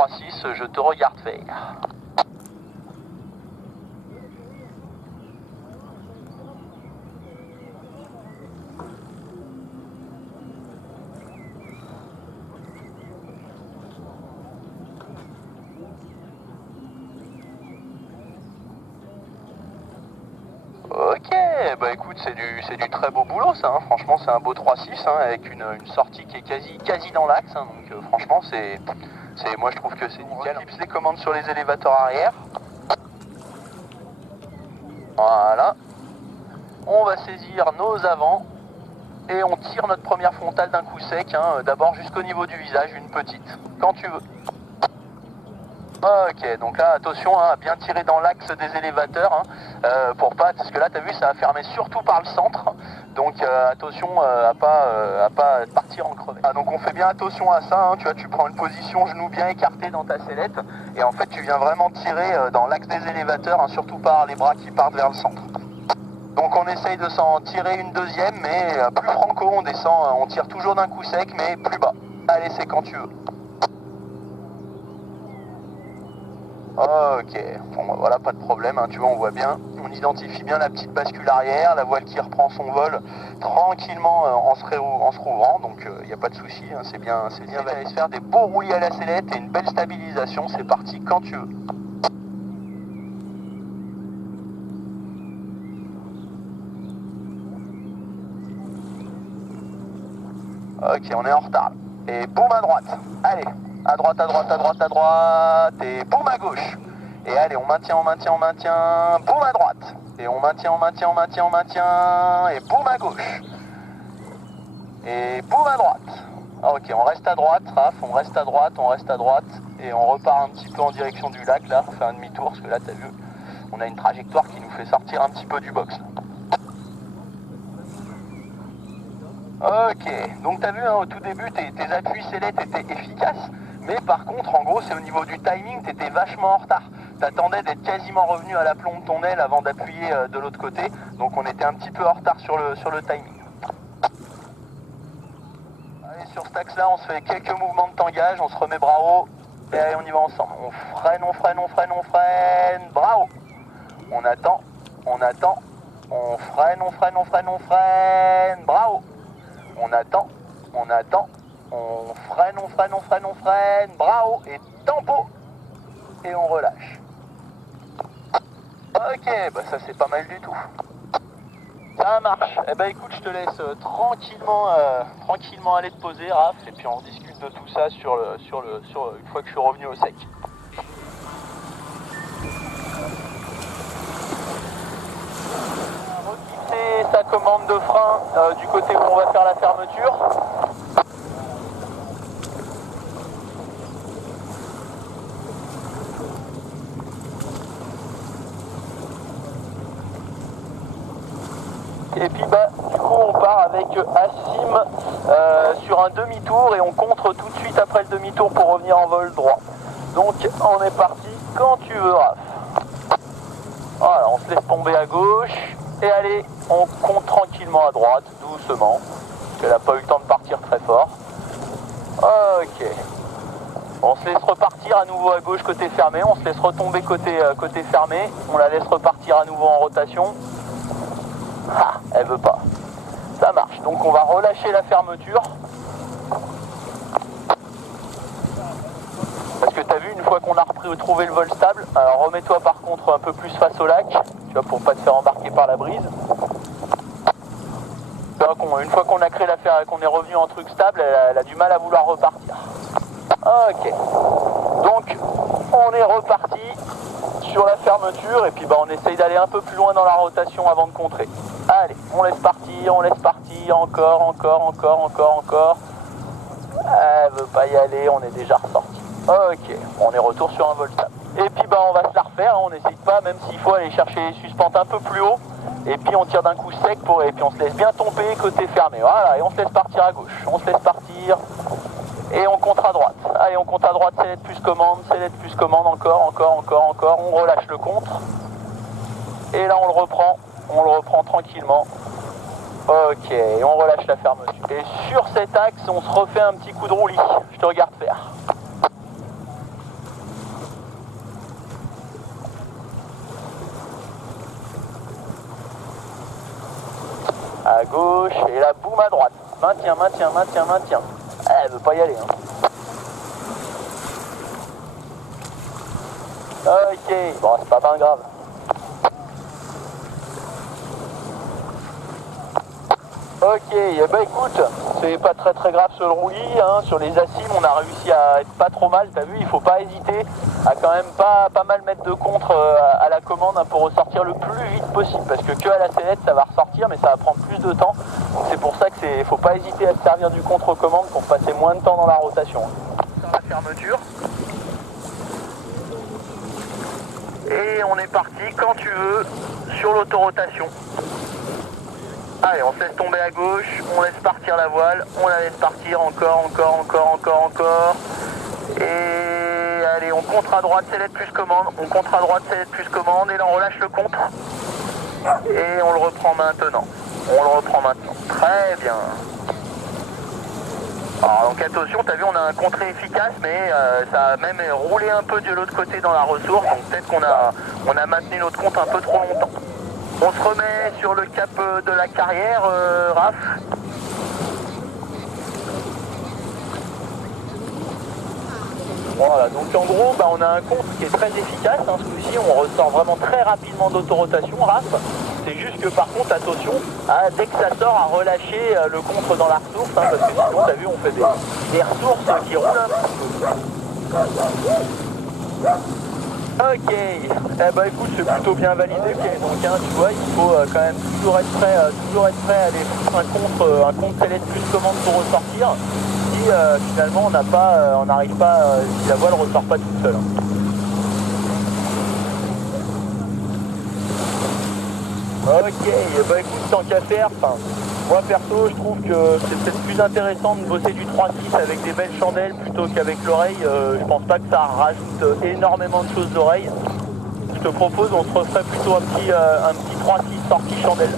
3-6, je te regarde faire. Ok, bah écoute, c'est du très beau boulot ça, hein. Franchement c'est un beau 3-6 hein, avec une sortie qui est quasi dans l'axe, hein. Donc franchement moi je trouve que c'est nickel. On clipse les commandes sur les élévateurs arrière. Voilà. On va saisir nos avants et on tire notre première frontale d'un coup sec, hein, d'abord jusqu'au niveau du visage, une petite, quand tu veux. Ok, donc là attention hein, à bien tirer dans l'axe des élévateurs hein, pour pas, parce que là t'as vu ça va fermer surtout par le centre, donc attention à pas partir en crevette. Ah, donc on fait bien attention à ça, hein, tu vois, tu prends une position genou bien écarté dans ta sellette et en fait tu viens vraiment tirer dans l'axe des élévateurs, hein, surtout par les bras qui partent vers le centre. Donc on essaye de s'en tirer une deuxième, mais plus franco, on descend, on tire toujours d'un coup sec mais plus bas. Allez, c'est quand tu veux. Ok, bon voilà, pas de problème, hein, tu vois, on voit bien, on identifie bien la petite bascule arrière, la voile qui reprend son vol tranquillement en se rouvrant, donc il n'y a pas de souci, hein, c'est bien, on va aller se faire des beaux roulis à la sellette et une belle stabilisation, c'est parti quand tu veux. Ok, on est en retard, et boum à droite, allez, à droite, à droite, à droite, à droite, et boum à gauche. Et allez, on maintient, boum à droite. Et on maintient, et boum à gauche. Et boum à droite. Ok, on reste à droite, Raph, on reste à droite. Et on repart un petit peu en direction du lac, là. On fait un demi-tour, parce que là, t'as vu, on a une trajectoire qui nous fait sortir un petit peu du box. Ok, donc t'as vu, hein, au tout début, tes appuis sellettes étaient efficaces. Mais par contre, en gros, c'est au niveau du timing, t'étais vachement en retard. T'attendais d'être quasiment revenu à l'aplomb de ton aile avant d'appuyer de l'autre côté. Donc on était un petit peu en retard sur le timing. Allez, sur cet axe-là, on se fait quelques mouvements de tangage, on se remet bras haut. Et allez, on y va ensemble. On freine. Bravo. On attend. On freine. Bravo. On attend. On freine. Bravo. Et tempo. Et on relâche. Ok, bah ça c'est pas mal du tout. Ça marche. Eh ben écoute, je te laisse tranquillement aller te poser, Raph, et puis on rediscute de tout ça une fois que je suis revenu au sec. Requitter sa commande de frein du côté où on va faire la fermeture. Et puis bah du coup on part avec Assim sur un demi-tour et on contre tout de suite après le demi-tour pour revenir en vol droit. Donc on est parti quand tu veux, Raph. Voilà, on se laisse tomber à gauche et allez, on compte tranquillement à droite, doucement, parce qu'elle n'a pas eu le temps de partir très fort. Ok. On se laisse repartir à nouveau à gauche côté fermé, on se laisse retomber côté fermé, on la laisse repartir à nouveau en rotation. Ah, elle veut pas. Ça marche. Donc on va relâcher la fermeture. Parce que tu as vu, une fois qu'on a retrouvé le vol stable, alors remets-toi par contre un peu plus face au lac, tu vois, pour pas te faire embarquer par la brise. Une fois qu'on a créé l'affaire et qu'on est revenu en truc stable, elle a du mal à vouloir repartir. Ok. Donc on est reparti sur la fermeture et puis bah, on essaye d'aller un peu plus loin dans la rotation avant de contrer. Allez, on laisse partir, encore. Elle veut pas y aller, on est déjà ressorti. Ok, on est retour sur un vol stable. Et puis bah on va se la refaire, hein, on n'hésite pas, même s'il faut aller chercher les suspentes un peu plus haut. Et puis on tire d'un coup sec et puis on se laisse bien tomber côté fermé. Voilà, et on se laisse partir à gauche. Et on compte à droite. Allez, on compte à droite, sellette plus commande, encore. On relâche le contre. Et là on le reprend tranquillement. Ok, et on relâche la fermeture. Et sur cet axe, on se refait un petit coup de roulis. Je te regarde faire. À gauche, et là, boum à droite. Maintien, maintien, maintien, maintien. Elle veut pas y aller. Hein. Ok, bon, c'est pas bien grave. Ok, eh ben écoute, c'est pas très grave sur le roulis, hein. Sur les acimes on a réussi à être pas trop mal, t'as vu, il faut pas hésiter à quand même pas mal mettre de contre à la commande, hein, pour ressortir le plus vite possible, parce que à la sellette ça va ressortir mais ça va prendre plus de temps, donc c'est pour ça que faut pas hésiter à se servir du contre-commande pour passer moins de temps dans la rotation. Sur la fermeture. Et on est parti quand tu veux sur l'autorotation. Allez, on se laisse tomber à gauche, on laisse partir la voile, on la laisse partir encore. Et allez, on contre à droite, sellette plus commande, on contre à droite, sellette plus commande, et là on relâche le contre. Et on le reprend maintenant. Très bien. Alors donc attention, t'as vu, on a un contre efficace, mais ça a même roulé un peu de l'autre côté dans la ressource, donc peut-être qu'on a maintenu notre compte un peu trop longtemps. On se remet sur le cap de la carrière, Raph. Voilà, donc en gros, on a un contre qui est très efficace, hein, ce coup-ci, on ressort vraiment très rapidement d'autorotation, Raph. C'est juste que par contre, attention, dès que ça sort, à relâcher le contre dans la ressource, hein, parce que sinon, t'as vu, on fait des ressources qui roulent un petit peu. Ok, eh ben écoute, c'est plutôt bien validé, donc hein, tu vois, il faut quand même toujours être prêt à aller foutre un contre sellette plus commande pour ressortir, si finalement on n'arrive pas, si la voile ne ressort pas toute seule. Ok, eh ben écoute, tant qu'à faire, moi perso je trouve que c'est peut-être plus intéressant de bosser du 3-6 avec des belles chandelles plutôt qu'avec l'oreille. Je pense pas que ça rajoute énormément de choses d'oreille. Je te propose, on se referait plutôt un petit 3-6 sortie chandelle.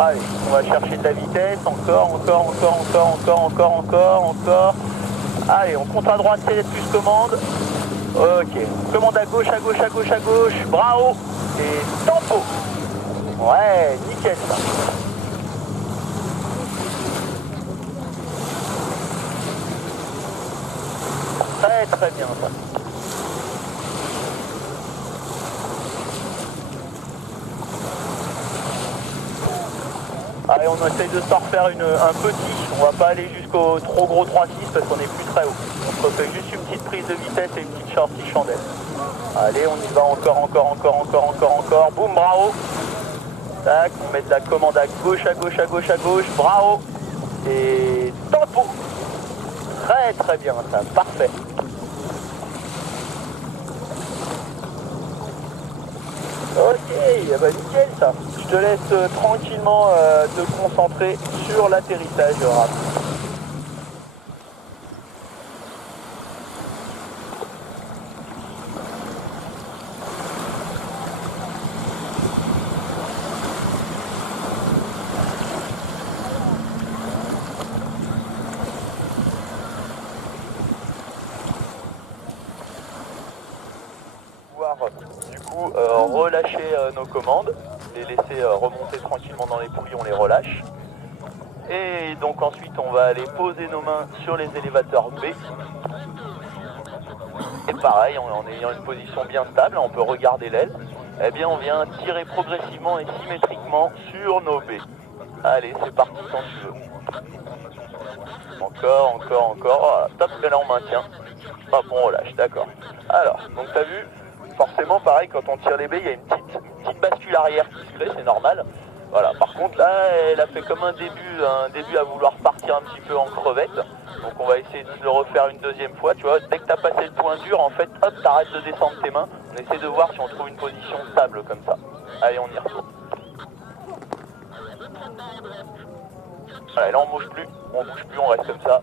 Allez, on va chercher de la vitesse, encore. Allez, on compte à droite, sellette plus commande. Ok, commande à gauche, bravo. Et tempo. Ouais, nickel ça. Très bien ça. Allez, on essaye de se refaire un petit, on va pas aller jusqu'au trop gros 3-6 parce qu'on est plus très haut. On se refait juste une petite prise de vitesse et une petite sortie chandelle. Allez, on y va encore. Boum, bravo. Tac, on met de la commande à gauche, bravo. Et tempo. Très bien ça, parfait. Ok, bah nickel ça. Je te laisse tranquillement te concentrer sur l'atterrissage, Raph. Du coup, relâcher nos commandes, les laisser remonter tranquillement dans les poulies, on les relâche. Et donc ensuite on va aller poser nos mains sur les élévateurs B. Et pareil, en ayant une position bien stable, on peut regarder l'aile. Eh bien on vient tirer progressivement et symétriquement sur nos B. Allez, c'est parti quand tu veux. Encore. Top, et là on maintient. Hop, on relâche, d'accord. Alors, donc t'as vu, forcément pareil, quand on tire les baies, il y a une petite bascule arrière qui se fait, c'est normal. Voilà, par contre là, elle a fait comme un début à vouloir partir un petit peu en crevette. Donc on va essayer de le refaire une deuxième fois, tu vois. Dès que tu as passé le point dur, en fait, hop, t'arrêtes de descendre tes mains. On essaie de voir si on trouve une position stable comme ça. Allez, on y retourne. Voilà, là on bouge plus, on reste comme ça.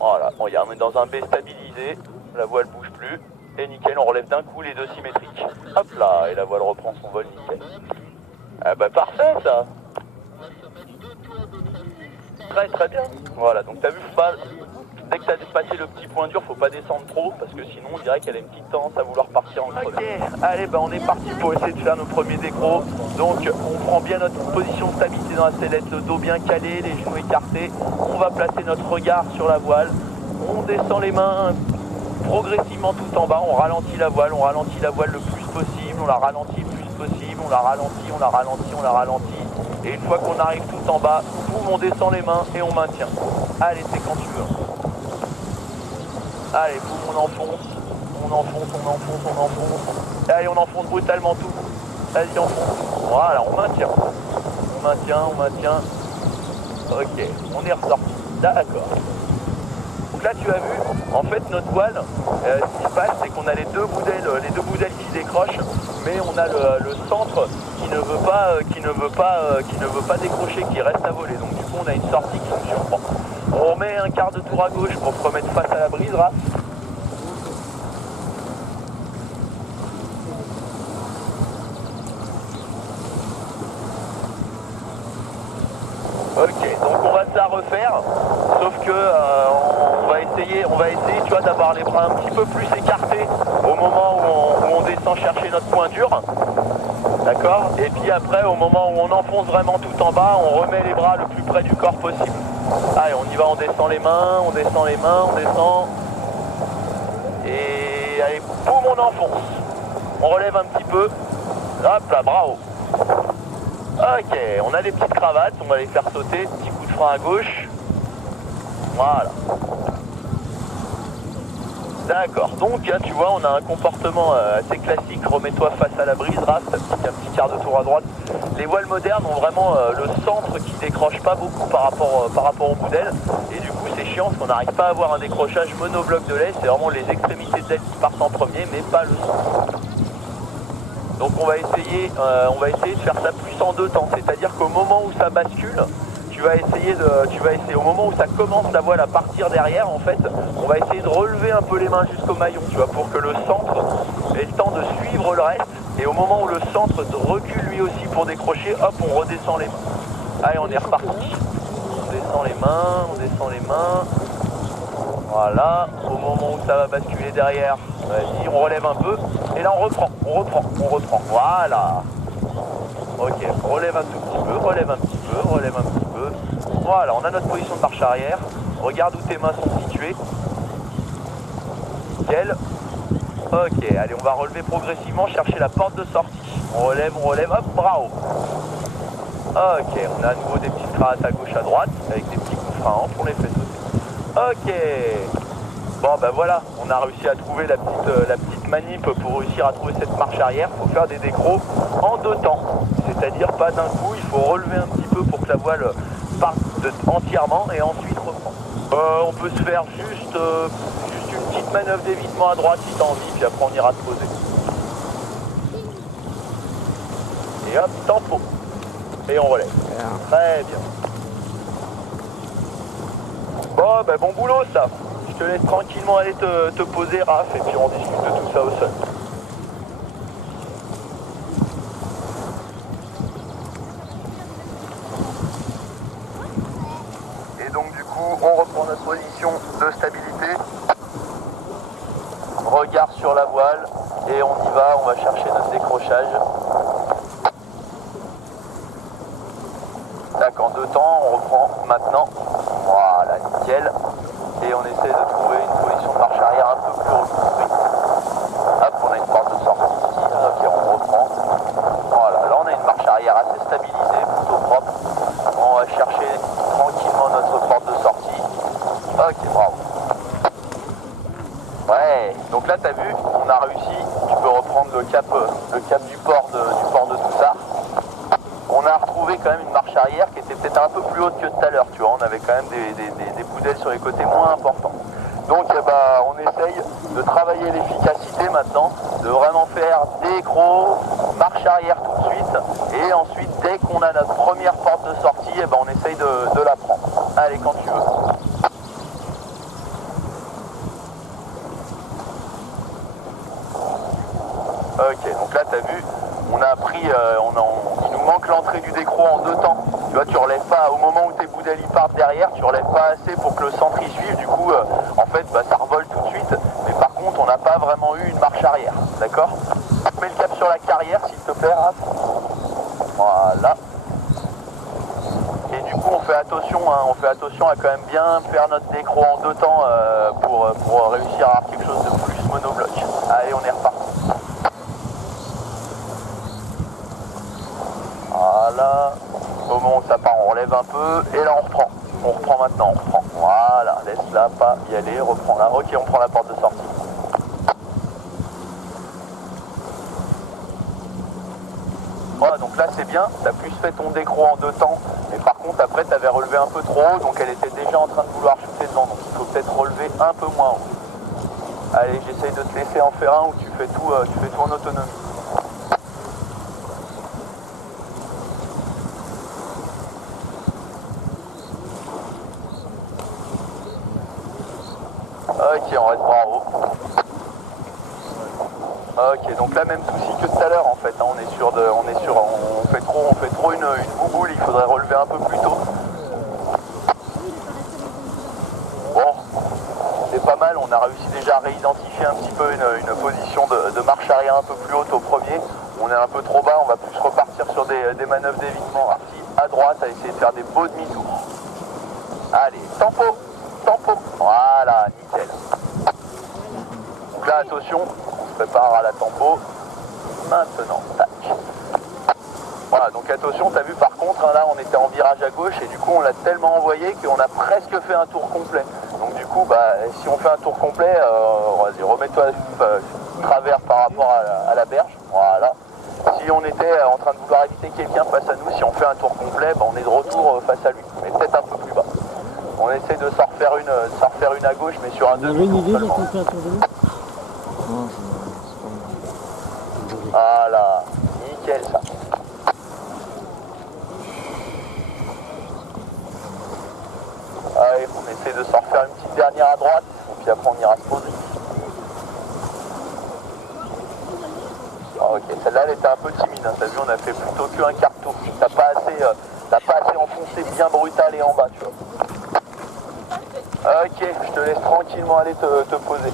Voilà, bon, on est dans un B stabilisé, la voile bouge plus. Et nickel, on relève d'un coup les deux symétriques. Hop là, et la voile reprend son vol, nickel. Ah bah parfait ça. Très bien. Voilà, donc t'as vu, Dès que tu as dépassé le petit point dur, faut pas descendre trop parce que sinon on dirait qu'elle a une petite tendance à vouloir partir en crevette. Ok, allez, bah on est parti pour essayer de faire nos premiers décros. Donc on prend bien notre position de stabilité dans la sellette, le dos bien calé, les genoux écartés. On va placer notre regard sur la voile. On descend les mains progressivement tout en bas, on ralentit la voile le plus possible, on la ralentit le plus possible, on la ralentit, on la ralentit, on la ralentit. Et une fois qu'on arrive tout en bas, boum, on descend les mains et on maintient. Allez, c'est quand tu veux. Allez, boum, on enfonce. On enfonce, on enfonce, on enfonce. Allez, on enfonce brutalement tout. Vas-y, enfonce. Voilà, on maintient. On maintient, on maintient. Ok, on est ressorti. D'accord. Donc là, tu as vu, en fait, notre voile, ce qui se passe, c'est qu'on a les deux boudelles qui décrochent, mais on a le centre qui ne veut pas décrocher, qui reste à voler. Donc du coup, on a une sortie qui nous surprend. On remet un quart de tour à gauche pour se remettre face à la brise, Raph. Ok, donc on va se la refaire, sauf que on va essayer, tu vois, d'avoir les bras un petit peu plus écartés au moment où on descend chercher notre point dur. D'accord? Et puis après, au moment où on enfonce vraiment tout en bas, on remet les bras le plus près du corps possible. Allez, on y va, on descend les mains, on descend les mains, on descend. Et allez, boum, on enfonce. On relève un petit peu. Hop là, bravo. Ok, on a des petites cravates, on va les faire sauter. Petit coup de frein à gauche. Voilà. D'accord, donc tu vois, on a un comportement assez classique. Remets-toi face à la brise, Raph, un petit quart de tour à droite. Les voiles modernes ont vraiment le centre qui décroche pas beaucoup par rapport au modèle. Et du coup, c'est chiant parce qu'on n'arrive pas à avoir un décrochage monobloc de l'aile. C'est vraiment les extrémités de l'aile qui partent en premier, mais pas le centre. Donc on va essayer de faire ça plus en deux temps. C'est-à-dire qu'au moment où ça bascule, tu vas essayer au moment où ça commence la voile à partir derrière, en fait, on va essayer de relever un peu les mains jusqu'au maillon, tu vois, pour que le centre ait le temps de suivre le reste. Et au moment où le centre recule lui aussi pour décrocher, hop, on redescend les mains. Allez, on est reparti. On descend les mains, on descend les mains. Voilà, au moment où ça va basculer derrière, vas-y, on relève un peu. Et là, on reprend. Voilà. Ok, relève un tout petit peu, relève un petit peu. Voilà, on a notre position de marche arrière. Regarde où tes mains sont situées. Nickel. Ok, allez, on va relever progressivement, chercher la porte de sortie. On relève, hop, bravo. Ok, on a à nouveau des petites cravates à gauche, à droite, avec des petits coups de frein en pour les fait sauter. Ok. Bon, ben voilà, on a réussi à trouver la petite manip pour réussir à trouver cette marche arrière. Il faut faire des décros en deux temps. C'est-à-dire pas d'un coup, il faut relever un petit peu pour que la voile parte entièrement et ensuite reprendre. On peut se faire juste une petite manœuvre d'évitement à droite si t'as envie, puis après on ira te poser. Et hop, tempo. Et on relève. Très bien. Bon, ben bon boulot ça. Je te laisse tranquillement aller te poser, Raph, et puis on discute de tout ça au sol. Et donc du coup, on reprend notre position de stabilité. Regard sur la voile, et on y va, on va chercher notre décrochage. Tac, en deux temps, on reprend maintenant. Voilà, nickel. Et on essaie de trouver une position de marche arrière un peu plus reconstruite. Hop, on a une porte de sortie ici. Ok, on reprend. Voilà, là on a une marche arrière assez stabilisée, plutôt propre. On va chercher tranquillement notre porte de sortie. Ok, bravo. Ouais, donc là t'as vu, on a réussi. Tu peux reprendre le cap du port de Toussard. On a retrouvé quand même une marche arrière qui était peut-être un peu plus haute que tout à l'heure, tu vois, on avait quand même des boudelles sur les côtés moins importants. Donc on essaye de travailler l'efficacité maintenant, de vraiment faire décro, marche arrière tout de suite, et ensuite dès qu'on a notre première porte de sortie, on essaye de la prendre. Allez, quand tu veux. Ok, donc là tu as vu, on a pris, il nous manque l'entrée du décro en deux temps. Tu vois, tu relèves pas au moment où tes boudelles y partent regardes derrière, tu relèves pas assez pour que le centre y suive, du coup en fait ça revole tout de suite, mais par contre on n'a pas vraiment eu une marche arrière, d'accord? Mets le cap sur la carrière s'il te plaît, Raph. Voilà. Et du coup on fait attention à quand même bien faire notre décro en 2 temps pour réussir à avoir quelque chose de plus monobloc. Allez, on est reparti. Voilà. Au moment où ça part, on relève un peu et là on reprend. On reprend maintenant, on reprend. Voilà, laisse-la pas y aller, reprends là. Ok, on prend la porte de sortie. Voilà, donc là c'est bien, tu as plus fait ton décro en 2 temps, mais par contre après tu avais relevé un peu trop haut, donc elle était déjà en train de vouloir chuter devant, donc il faut peut-être relever un peu moins haut. Allez, j'essaye de te laisser en faire un où tu fais tout en autonomie. Ok, on reste bras en haut. Ok, donc là même souci que tout à l'heure en fait, hein, on fait trop une bouboule, il faudrait relever un peu plus tôt. Bon, c'est pas mal, on a réussi déjà à réidentifier un petit peu une position de marche arrière un peu plus haute au premier. On est un peu trop bas, on va plus repartir sur des manœuvres d'évitement parti à droite, à essayer de faire des beaux demi-tours. Allez, tempo, voilà, nickel. Donc là attention, on se prépare à la tempo. Maintenant, tac. Voilà, donc attention, t'as vu par contre, hein, là on était en virage à gauche et du coup on l'a tellement envoyé qu'on a presque fait un tour complet. Donc du coup, si on fait un tour complet, vas-y, remets-toi travers par rapport à la berge. Voilà. Si on était en train de vouloir éviter quelqu'un face à nous, si on fait un tour complet, on est de retour face à lui, mais peut-être un peu plus bas. On essaie de s'en refaire une à gauche, mais sur un demi-tour seulement. Voilà, nickel ça. Allez, on essaie de s'en refaire une petite dernière à droite, et puis après on ira se poser. Ok, celle-là elle était un peu timide, hein. T'as vu, on a fait plutôt qu'un quart tour. T'as pas assez enfoncé bien brutal et en bas, tu vois. Ok, je te laisse tranquillement aller te poser.